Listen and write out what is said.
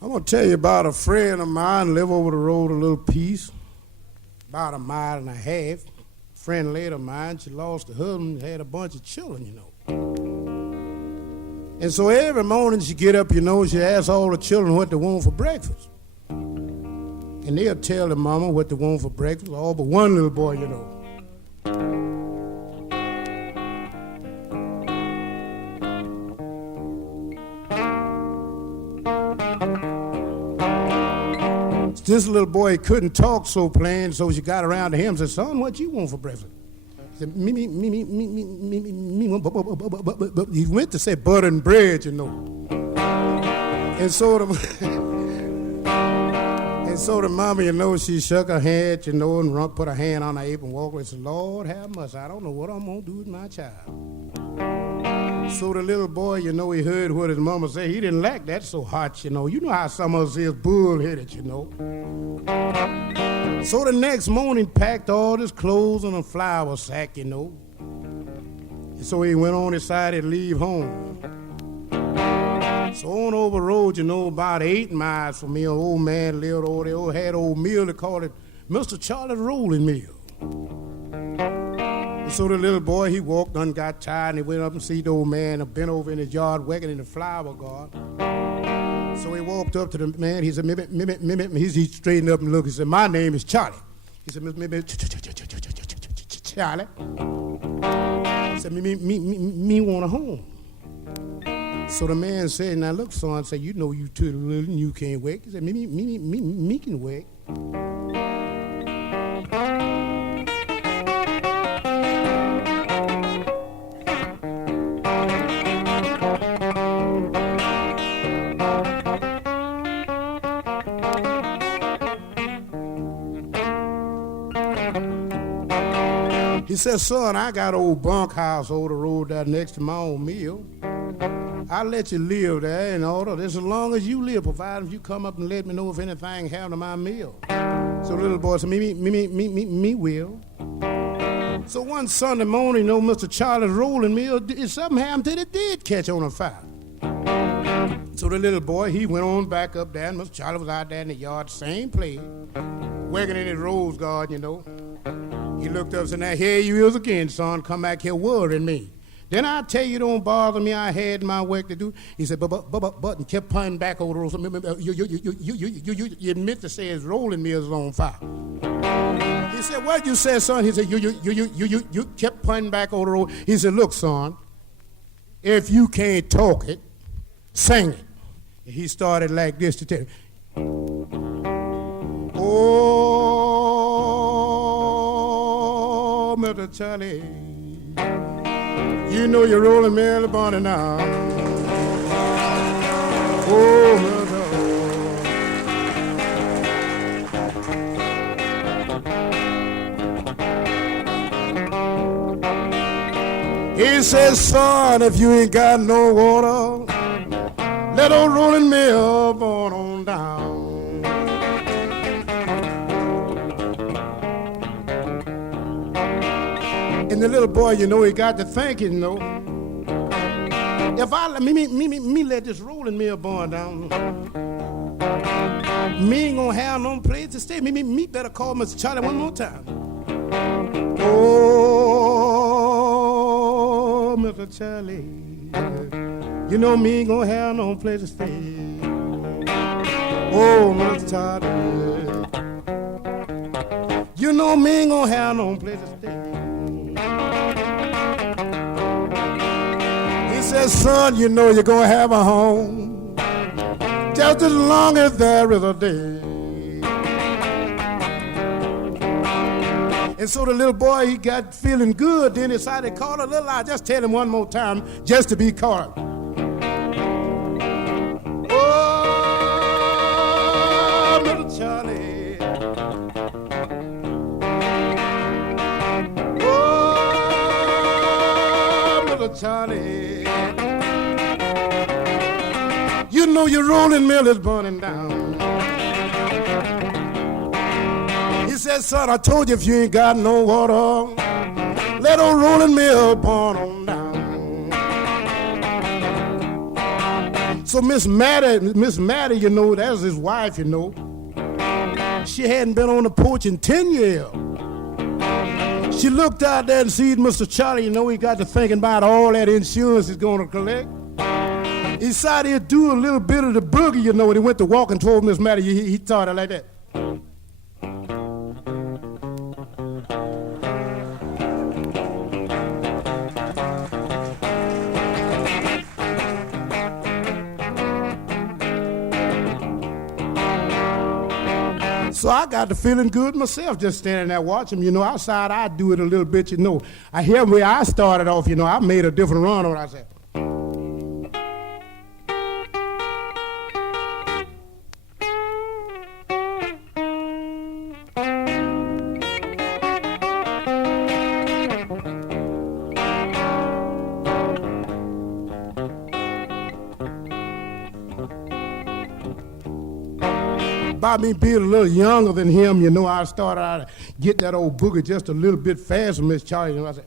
I'm going to tell you about a friend of mine live over the road a little piece, about a mile and a half. A friend later of mine, she lost her husband, had a bunch of children, And so every morning she get up, she asks all the children what they want for breakfast. And they'll tell the mama what they want for breakfast, all but one little boy, This little boy couldn't talk so plain, so she got around to him and said, "Son, what you want for breakfast?" He said, me. He went to say butter and bread, And so the mama, she shook her head, and put her hand on her apron, walked away and said, "Lord have mercy, I don't know what I'm going to do with my child." So the little boy, he heard what his mama said. He didn't like that so hot, You know how some of us is bull-headed, So the next morning, packed all his clothes in a flour sack, And so he went on, decided to leave home. So on over the road, about 8 miles from me, an old man lived over there, had old mill, they called it Mr. Charlie's Rollin Mill. And so the little boy, he walked and got tired, and he went up and see the old man bent over in his yard working in the flower garden. So he walked up to the man. He said, he straightened up and looked. He said, "My name is Charlie." He said, "Charlie." He said, me want a home." So the man said, "Now look, son," said, "you too little and you can't work." He said, me can work." He said, "Son, I got an old bunkhouse over the road there next to my own mill. I'll let you live there in order, just as long as you live, provided you come up and let me know if anything happened to my mill." So the little boy said, me will. So one Sunday morning, Mr. Charlie's Rollin Mill, something happened that it did catch on a fire. So the little boy, he went on back up there, and Mr. Charlie was out there in the yard, same place, working in his rose garden, He looked up and said, "Now here you is again, son, come back here worrying me. Then I tell you, don't bother me, I had my work to do." He said, but, and kept pointing back over the road. You admit to say his rolling mill is on fire. He said, "What you say, son?" He said, you kept pointing back over the road. He said, "Look, son, if you can't talk it, sing it." And he started like this to tell him. "Oh, Mr. Charlie, you're rolling mill burning now. Oh, mother." He says, "Son, if you ain't got no water, let old rolling mill burn on down." And the little boy, he got to thinking, if I let this rolling mill burn down, me ain't gonna have no place to stay. Me better call Mr. Charlie one more time. Oh, Mr. Charlie, me ain't gonna have no place to stay. Oh, Mr. Charlie, me ain't gonna have no place to stay. He says, "Son, you're gonna have a home just as long as there is a day." And so the little boy, he got feeling good, then decided to call a little out. Just tell him one more time, just to be caught. "Oh, little Charlie, oh, little Charlie, your rolling mill is burning down." He said, "Son, I told you if you ain't got no water, let old rolling mill burn on down." So Miss Mattie, you know, that was his wife, you know. She hadn't been on the porch in 10 years. She looked out there and see Mr. Charlie, you know, he got to thinking about all that insurance he's going to collect. He decided he'd do a little bit of the boogie, you know, when he went to walking toward Miss Mattie. He started like that. So I got to feeling good myself just standing there watching him. You know, outside I do it a little bit, you know. I hear where I started off, you know, I made a different run on it. I said, by me being a little younger than him, you know, I started out to get that old boogie just a little bit faster, Miss Charlie. You know, I said,